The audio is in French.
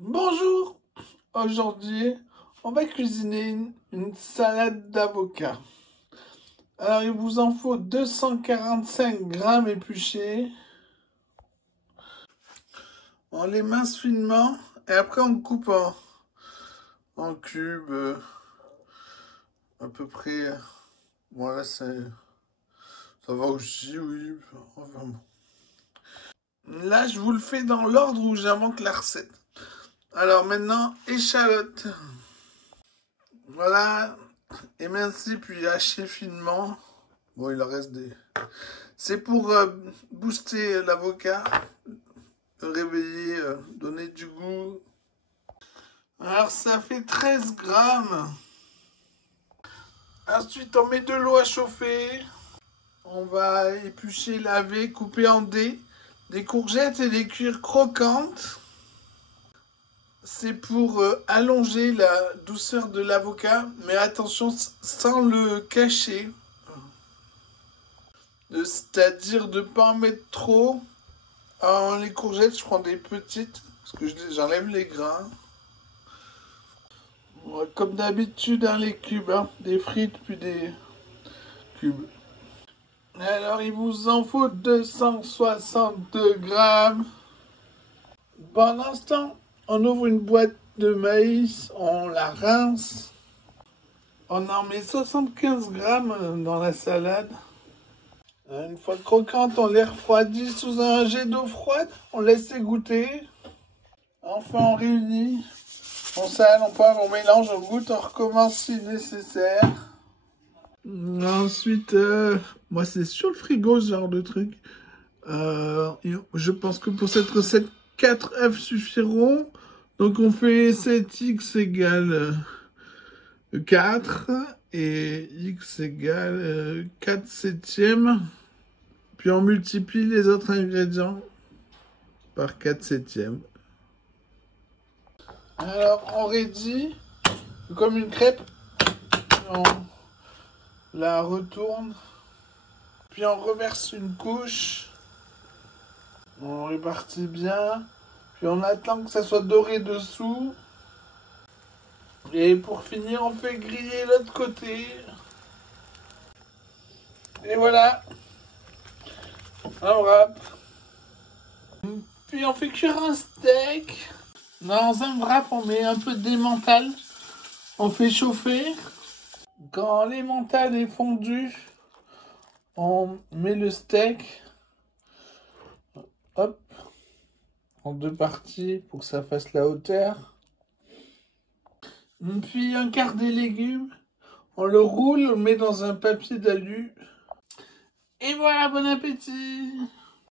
Bonjour, aujourd'hui on va cuisiner une salade d'avocat. Alors il vous en faut 245 grammes épluchés. On les mince finement et après on coupe en cubes à peu près. Voilà, ça va aussi, oui. Enfin, bon. Là je vous le fais dans l'ordre où j'invente la recette. Alors maintenant, échalote. Voilà, émincé puis haché finement. Bon, il en reste des... C'est pour booster l'avocat, réveiller, donner du goût. Alors, ça fait 13 grammes. Ensuite, on met de l'eau à chauffer. On va éplucher, laver, couper en dés des courgettes et les cuire croquantes. C'est pour allonger la douceur de l'avocat, mais attention, sans le cacher. C'est-à-dire de ne pas en mettre trop. Alors, les courgettes, je prends des petites, parce que j'enlève les grains. Ouais, comme d'habitude, hein, les cubes, hein, des frites puis des cubes. Alors, il vous en faut 262 grammes. Pendant ce temps, on ouvre une boîte de maïs, on la rince. On en met 75 grammes dans la salade. Une fois croquante, on les refroidit sous un jet d'eau froide. On laisse égoutter. Enfin, on réunit. On sale, on poivre, on mélange, on goûte, on recommence si nécessaire. Ensuite, moi c'est sur le frigo ce genre de truc. Je pense que pour cette recette, 4 œufs suffiront. Donc on fait 7x égale 4 et x égale 4 septièmes. Puis on multiplie les autres ingrédients par 4 septièmes. Alors on raidit comme une crêpe. On la retourne. Puis on reverse une couche. On répartit bien. Puis on attend que ça soit doré dessous. Et pour finir, on fait griller l'autre côté. Et voilà. On wrap. Puis on fait cuire un steak. Dans un wrap, on met un peu d'emmental. On fait chauffer. Quand l'emmental est fondu, on met le steak. Hop. En deux parties pour que ça fasse la hauteur. Puis un quart des légumes. On le roule, on le met dans un papier d'alu. Et voilà, bon appétit!